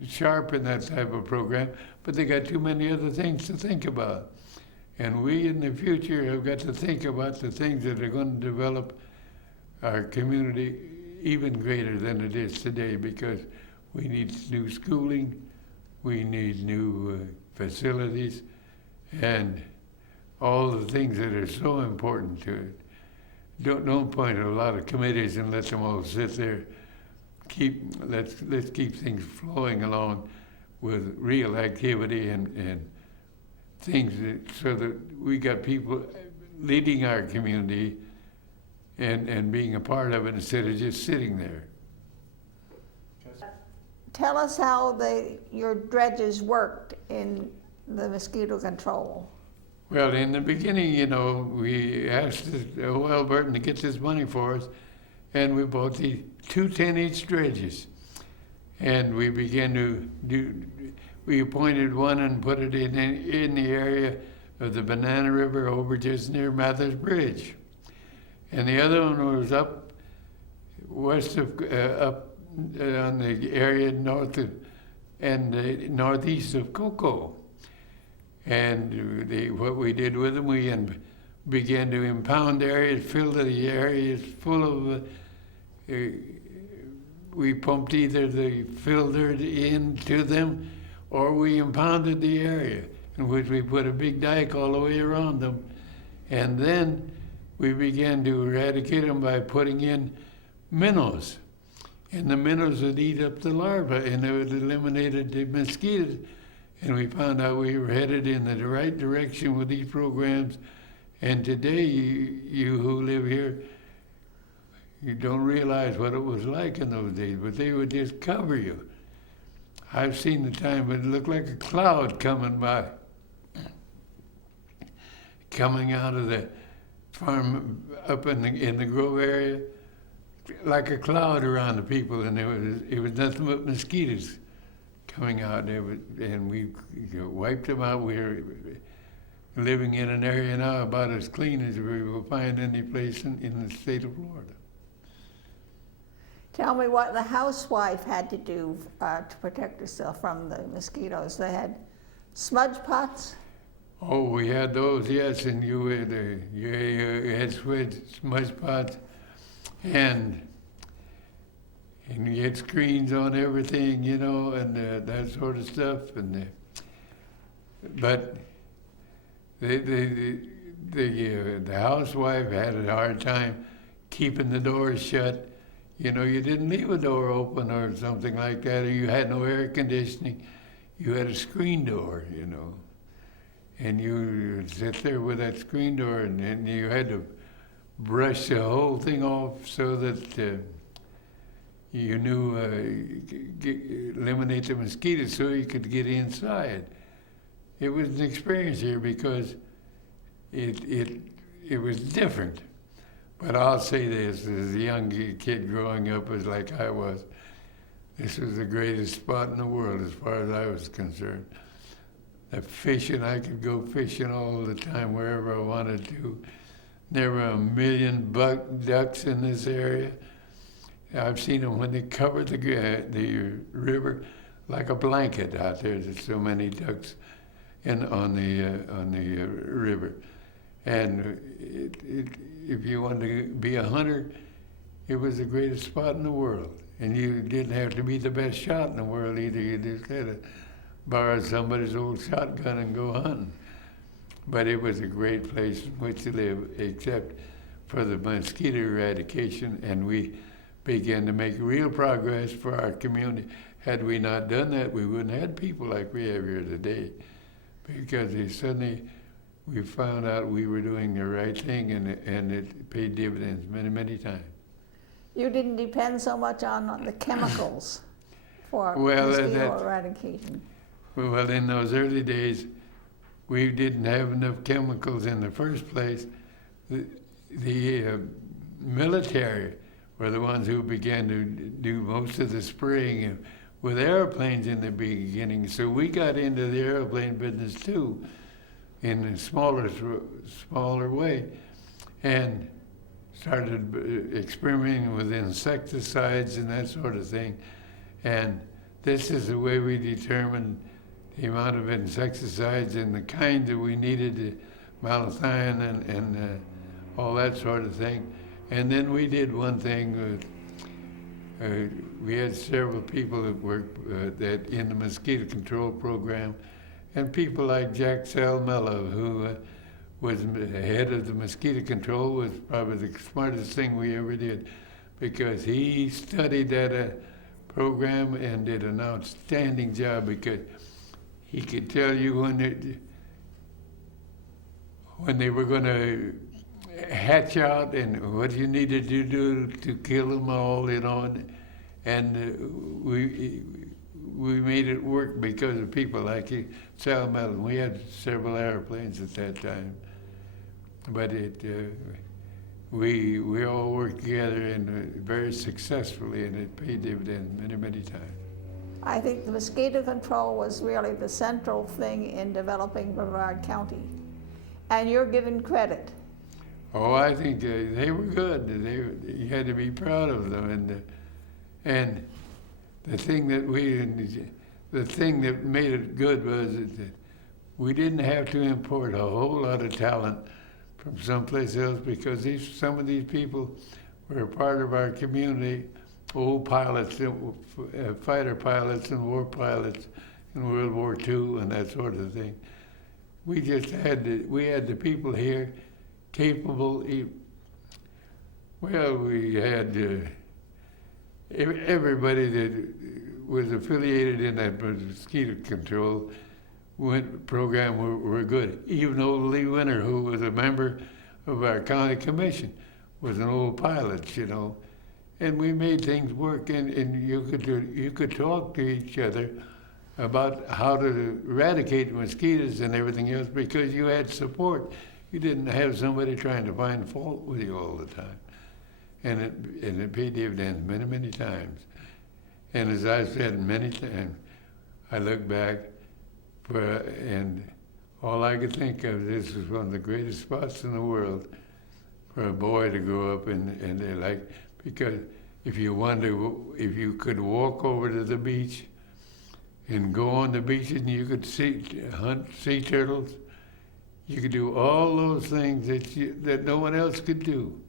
sharp in that type of program, but they got too many other things to think about. And we in the future have got to think about the things that are going to develop our community even greater than it is today, because we need new schooling, we need new facilities, and all the things that are so important to it. Don't point at a lot of committees and let them all sit there. Let's keep things flowing along with real activity and things so that we got people leading our community and being a part of it instead of just sitting there. Tell us how your dredges worked in the mosquito control. Well, in the beginning, you know, we asked O.L. Burton to get this money for us, and we bought the 2 10-inch dredges. And we began we appointed one and put it in the area of the Banana River over just near Mathers Bridge. And the other one was up west of, up on the area north of, and northeast of Cocoa. And what we did with them, we began to impound areas, fill the areas full of, we pumped either the filter into them or we impounded the area, in which we put a big dike all the way around them. And then we began to eradicate them by putting in minnows. And the minnows would eat up the larvae, and it would eliminate the mosquitoes. And we found out we were headed in the right direction with these programs. And today, you who live here, you don't realize what it was like in those days, but they would just cover you. I've seen the time, but it looked like a cloud coming by, coming out of the farm up in the Grove area, like a cloud around the people, and it was nothing but mosquitoes coming out. And we wiped them out. We were living in an area now about as clean as we will find any place in the state of Florida. Tell me what the housewife had to do to protect herself from the mosquitoes. They had smudge pots? Oh, we had those, yes, and you had smudge pots, and you had screens on everything, you know, and that sort of stuff. But the housewife had a hard time keeping the doors shut. You know, you didn't leave a door open or something like that, or you had no air conditioning. You had a screen door, you know. And you would sit there with that screen door, and then you had to brush the whole thing off so that you knew, eliminate the mosquitoes so you could get inside. It was an experience here because it was different. But I'll say this, as a young kid growing up as like I was, this was the greatest spot in the world as far as I was concerned. The fishing, I could go fishing all the time wherever I wanted to. There were 1 million ducks in this area. I've seen them when they cover the river like a blanket out there. There's so many ducks on the river. And if you wanted to be a hunter, it was the greatest spot in the world. And you didn't have to be the best shot in the world either. You just had to borrow somebody's old shotgun and go hunting. But it was a great place in which to live, except for the mosquito eradication, and we began to make real progress for our community. Had we not done that, we wouldn't have had people like we have here today, because we found out we were doing the right thing, and it paid dividends many, many times. You didn't depend so much on the chemicals for mosquito eradication. Well, in those early days, we didn't have enough chemicals in the first place. The military were the ones who began to do most of the spraying with airplanes in the beginning. So we got into the airplane business too, in a smaller way, and started experimenting with insecticides and that sort of thing. And this is the way we determined the amount of insecticides and the kind that we needed, malathion and all that sort of thing. And then we did one thing. We had several people that worked in the mosquito control program, and people like Jack Salmella, who was head of the mosquito control, was probably the smartest thing we ever did, because he studied that program and did an outstanding job, because he could tell you when they were going to hatch out and what you needed to do to kill them all, you know, and we made it work because of people like Sal Mellon. We had several airplanes at that time, but we all worked together and very successfully, and it paid dividends many, many times. I think the mosquito control was really the central thing in developing Brevard County, and you're given credit. Oh, I think they were good. You had to be proud of them, and the thing that made it good was that we didn't have to import a whole lot of talent from someplace else because some of these people were a part of our community, old pilots, fighter pilots and war pilots in World War II and that sort of thing. We just had the people here capable. Well, we had everybody that was affiliated in that mosquito control program were good. Even old Lee Winter, who was a member of our county commission, was an old pilot, you know. And we made things work, and you could talk to each other about how to eradicate mosquitoes and everything else because you had support. You didn't have somebody trying to find fault with you all the time. And it paid dividends many, many times. And as I've said many times, I look back and all I could think of, this was one of the greatest spots in the world for a boy to grow up and they like, because if you could walk over to the beach and go on the beach and you could hunt sea turtles, you could do all those things that no one else could do.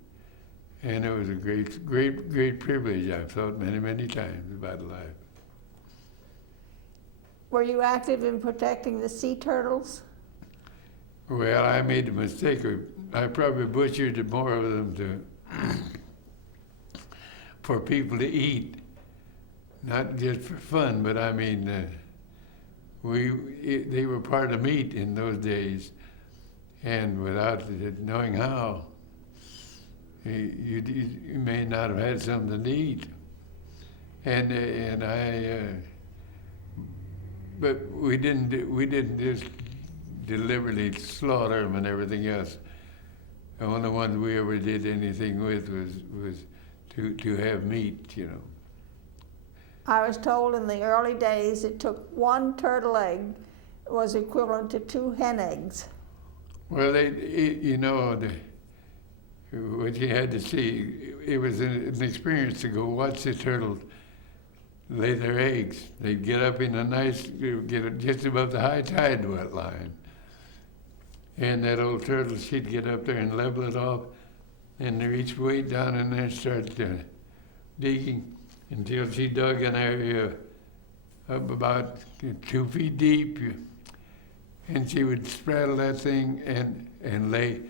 And it was a great, great, great privilege I've thought many, many times about life. Were you active in protecting the sea turtles? Well, I made a mistake. I probably butchered more of them for people to eat, not just for fun, but I mean, they were part of meat in those days, and without knowing how, you may not have had something to eat, but we didn't just deliberately slaughter them and everything else. The only ones we ever did anything with was to have meat, you know. I was told in the early days it took one turtle egg was equivalent to 2 hen eggs. Well, what you had to see, it was an experience to go watch the turtles lay their eggs. They'd get up in get just above the high tide line. And that old turtle, she'd get up there and level it off and reach way down in there and start digging until she dug an area up about 2 feet deep. And she would straddle that thing and lay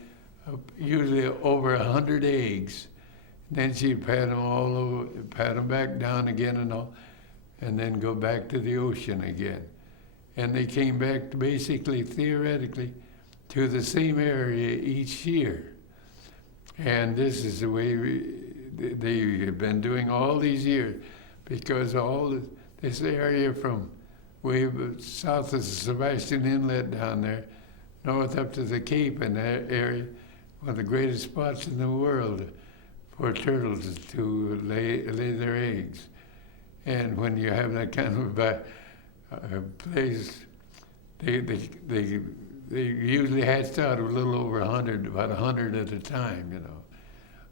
usually over 100 eggs. Then she'd pat them back down again and all, and then go back to the ocean again. And they came back basically, theoretically, to the same area each year. And this is the way they have been doing all these years, because this area from way south of the Sebastian Inlet down there, north up to the Cape in that area, one of the greatest spots in the world for turtles to lay their eggs. And when you have that kind of a place, they usually hatched out a little over 100, about 100 at a time, you know.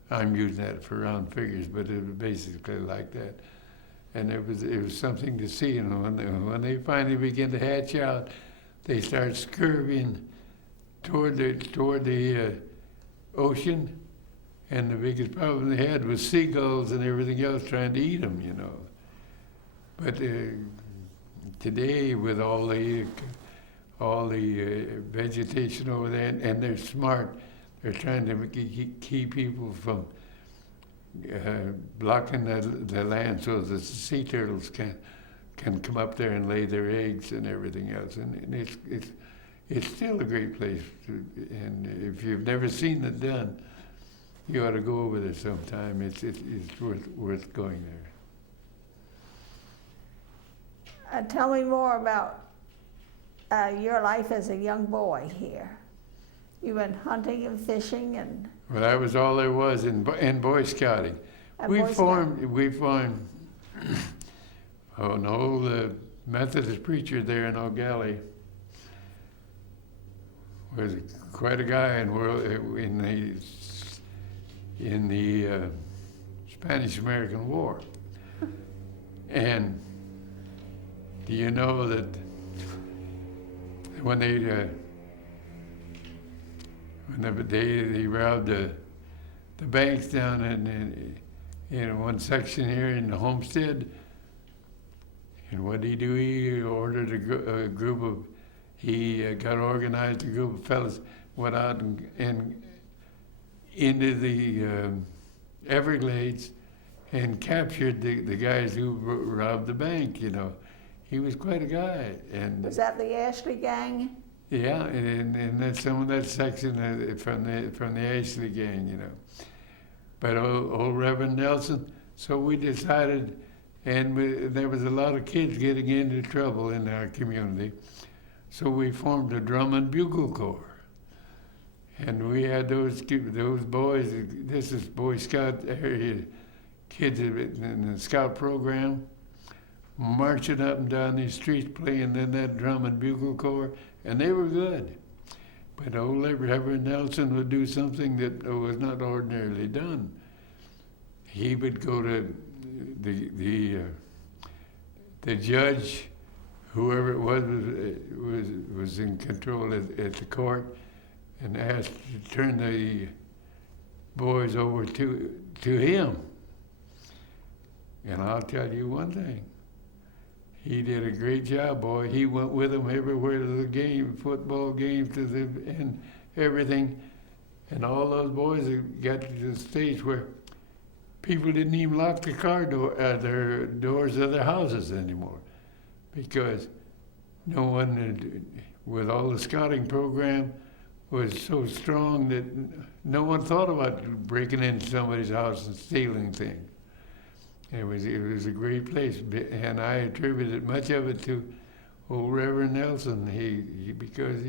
I'm using that for round figures, but it was basically like that. And it was something to see. And when they finally begin to hatch out, they start scurrying toward the ocean. And the biggest problem they had was seagulls and everything else trying to eat them, you know. But today, with all the vegetation over there, and they're smart, they're trying to keep people from blocking the land so that the sea turtles can come up there and lay their eggs and everything else. And it's still a great place. And if you've never seen it done, you ought to go over there sometime. It's worth going there. Tell me more about your life as a young boy here. You went hunting and fishing and... Well, that was all there was in Boy Scouting. We formed an old Methodist preacher there in Eau Gallie was quite a guy in the Spanish-American War. And do you know that when they when they robbed the banks down in one section here in the Homestead. And what did he do? He ordered a group of, he got organized, a group of fellas went out and into the Everglades and captured the guys who robbed the bank, you know. He was quite a guy. And Was that the Ashley gang? yeah, and that's some of that section from the Ashley gang, you know. But old Reverend Nelson, so we decided, and there was a lot of kids getting into trouble in our community, so we formed a drum and bugle corps. And we had those boys, this is Boy Scout area, kids in the Scout program, marching up and down these streets playing in that drum and bugle corps, and they were good. But old Reverend Nelson would do something that was not ordinarily done. He would go to the judge, whoever it was in control at the court, and asked to turn the boys over to him. And I'll tell you one thing. He did a great job, boy. He went with them everywhere to the game, football games, and everything. And all those boys got to the stage where people didn't even lock the their doors of their houses anymore, because no one, with all the scouting program, was so strong that no one thought about breaking into somebody's house and stealing things. It was a great place, and I attributed much of it to old Reverend Nelson. Because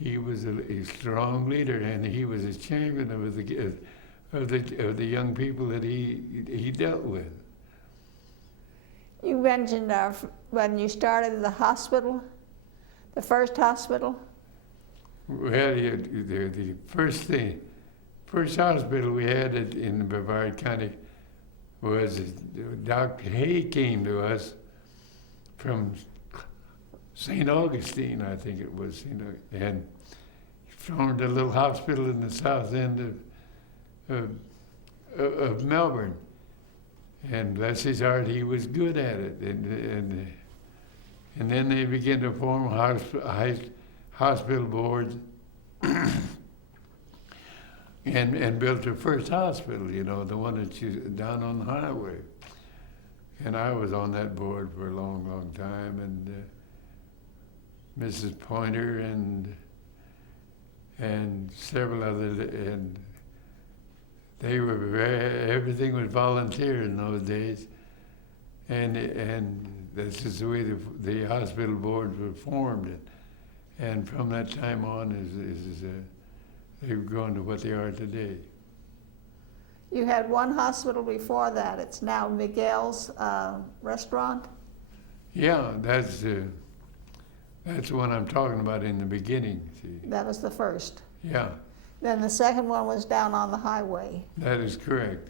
he was a strong leader, and he was a champion of the young people that he dealt with. You mentioned when you started the hospital, the first hospital. Well, the first hospital we had in Brevard County was Dr. Hay came to us from St. Augustine, I think it was, and formed a little hospital in the south end of Melbourne. And bless his heart, he was good at it. And then they began to form hospital boards and built their first hospital, the one that's down on the highway. And I was on that board for a long, long time, and Mrs. Pointer and several others, and they were everything was volunteer in those days, and this is the way the hospital boards were formed, and from that time on they've grown to what they are today. You had one hospital before that. It's now Miguel's restaurant. Yeah, that's the one I'm talking about in the beginning. See? That was the first. Yeah. Then the second one was down on the highway. That is correct.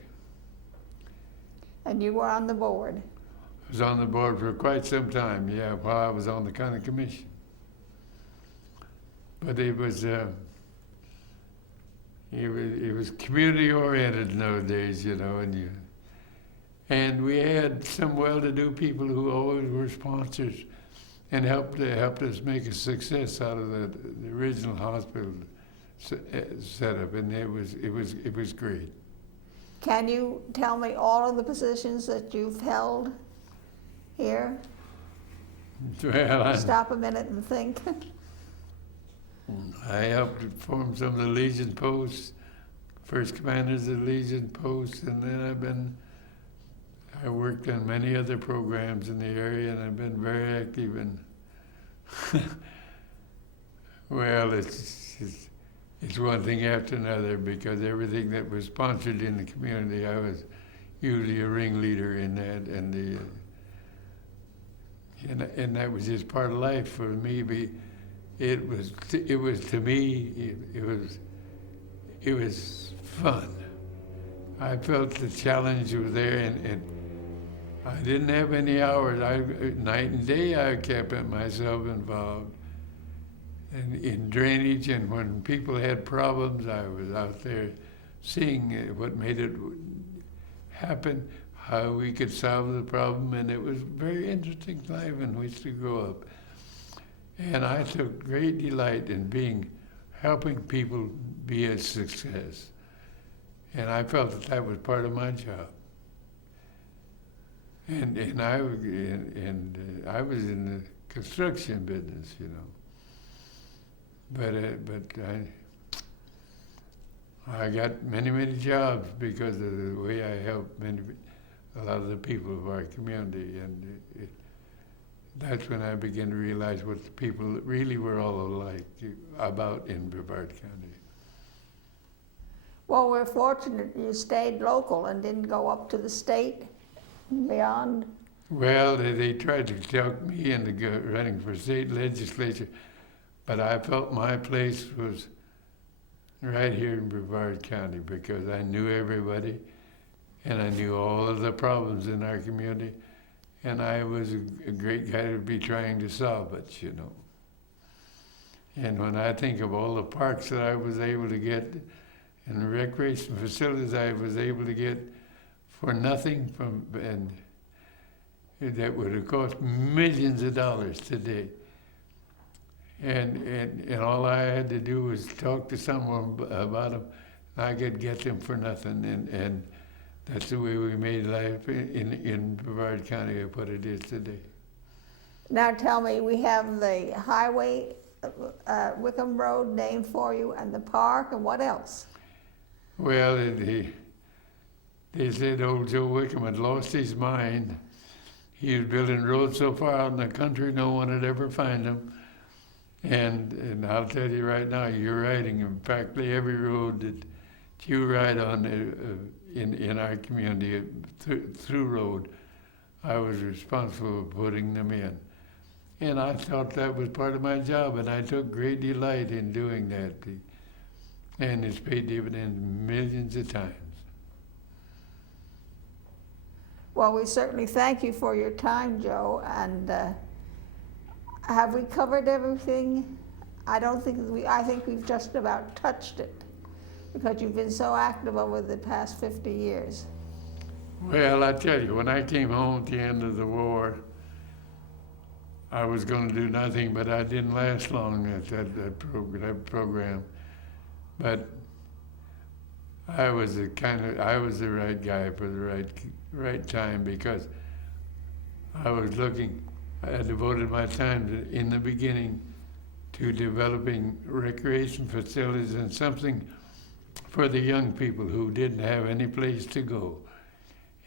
And you were on the board. I was on the board for quite some time, yeah, while I was on the county commission. But it was community oriented in those days, and we had some well-to-do people who always were sponsors and helped us make a success out of the original hospital setup, and it was great. Can you tell me all of the positions that you've held here? Well, Stop a minute and think. I helped form some of the Legion posts, first commanders of the Legion posts, and then I worked on many other programs in the area, and I've been very active in. Well, it's one thing after another, because everything that was sponsored in the community, I was usually a ringleader in that, and that was just part of life for me. It was to me, it was fun. I felt the challenge was there, and I didn't have any hours. Night and day I kept myself involved. in drainage, and when people had problems, I was out there seeing what made it happen, how we could solve the problem, and it was a very interesting time in which to grow up. And I took great delight in helping people be a success. And I felt that was part of my job. And I was in the construction business, But I got many jobs because of the way I helped a lot of the people of our community, and that's when I began to realize what the people really were all alike about in Brevard County. Well, we're fortunate you stayed local and didn't go up to the state and beyond. Well, they tried to talk me into running for state legislature, but I felt my place was right here in Brevard County because I knew everybody and I knew all of the problems in our community, and I was a great guy to be trying to solve it, And when I think of all the parks that I was able to get and the recreation facilities I was able to get for nothing and that would have cost millions of dollars today. And all I had to do was talk to someone about them, and I could get them for nothing. And that's the way we made life in Brevard County of what it is today. Now tell me, we have the highway, Wickham Road named for you, and the park, and what else? Well, they said old Joe Wickham had lost his mind. He was building roads so far out in the country, no one would ever find him. And I'll tell you right now, you're riding practically every road that you ride on in our community, through road, I was responsible for putting them in. And I thought that was part of my job, and I took great delight in doing that. And it's paid dividends millions of times. Well, we certainly thank you for your time, Joe, and have we covered everything? I think we've just about touched it, because you've been so active over the past 50 years. Well, I tell you, when I came home at the end of the war, I was going to do nothing, but I didn't last long at that program. But I was the right guy for the right time, because I devoted my time in the beginning to developing recreation facilities and something for the young people who didn't have any place to go.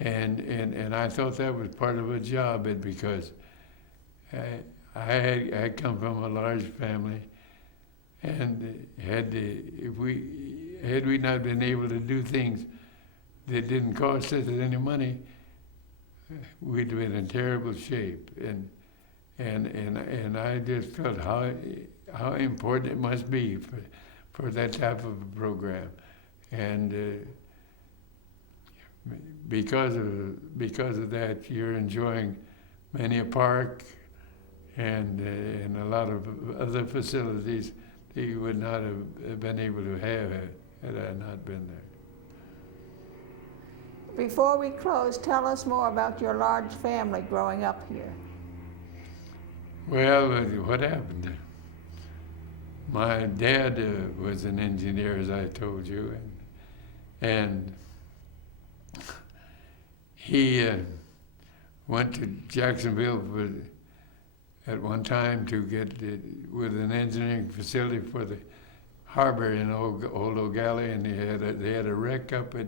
And I thought that was part of a job, because I had come from a large family, and had we not been able to do things that didn't cost us any money, we'd have been in terrible shape. And I just felt how important it must be for that type of a program. And because of that, you're enjoying many a park and a lot of other facilities that you would not have been able to have had I not been there. Before we close, tell us more about your large family growing up here. Well, what happened? My dad was an engineer, as I told you, and he went to Jacksonville at one time to get with an engineering facility for the harbor in old Eau Gallie, and they had a wreck up at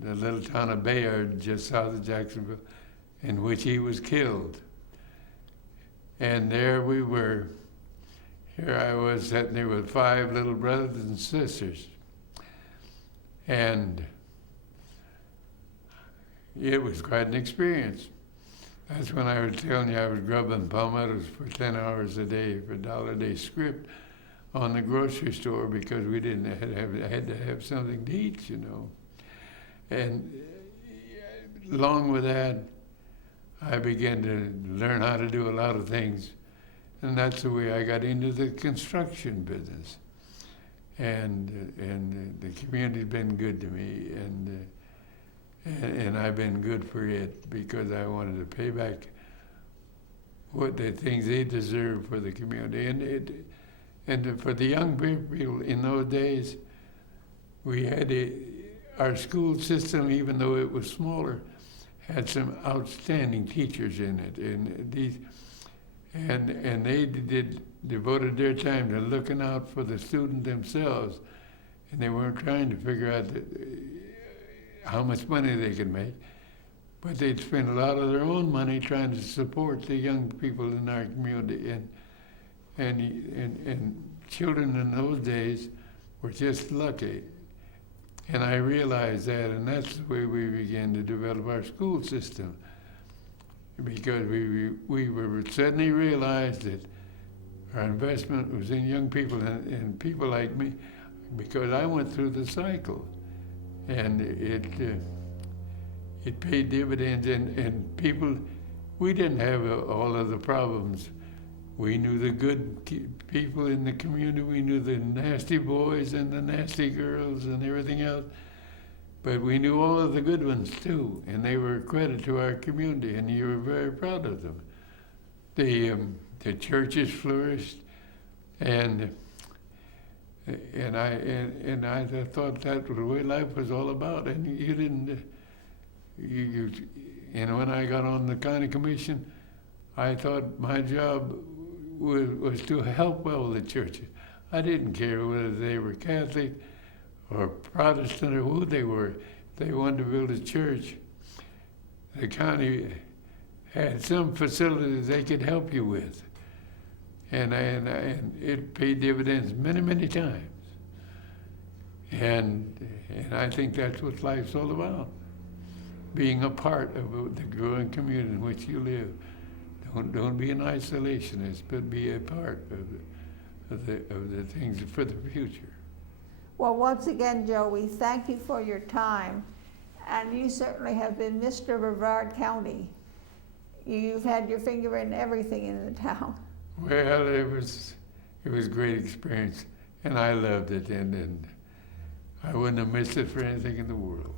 the little town of Bayard just south of Jacksonville, in which he was killed. And there we were. Here I was sitting there with 5 little brothers and sisters. And it was quite an experience. That's when I was telling you I was grubbing palmettos for 10 hours a day for $1 a day script on the grocery store, because we had to have something to eat, And along with that, I began to learn how to do a lot of things And that's the way I got into the construction business. And the community's been good to me, and I've been good for it because I wanted to pay back what the things they deserve for the community. And for the young people in those days, we had our school system, even though it was smaller, had some outstanding teachers in it, and they devoted their time to looking out for the student themselves, and they weren't trying to figure out how much money they could make, but they'd spend a lot of their own money trying to support the young people in our community, and children in those days were just lucky. And I realized that, and that's the way we began to develop our school system, because we were suddenly realized that our investment was in young people and people like me, because I went through the cycle, and it paid dividends, and people, we didn't have all of the problems. We knew the good people in the community. We knew the nasty boys and the nasty girls and everything else. But we knew all of the good ones too, and they were a credit to our community, and you were very proud of them. The churches flourished, and I thought that was the way life was all about. And you didn't, when I got on the county commission, I thought my job was to help all the churches. I didn't care whether they were Catholic or Protestant or who they were. If they wanted to build a church, the county had some facilities they could help you with. And it paid dividends many, many times. And I think that's what life's all about, being a part of the growing community in which you live. Don't be an isolationist, but be a part of the things for the future. Well, once again, Joe, we thank you for your time, and you certainly have been Mr. Brevard County. You've had your finger in everything in the town. Well, it was a great experience, and I loved it, and I wouldn't have missed it for anything in the world.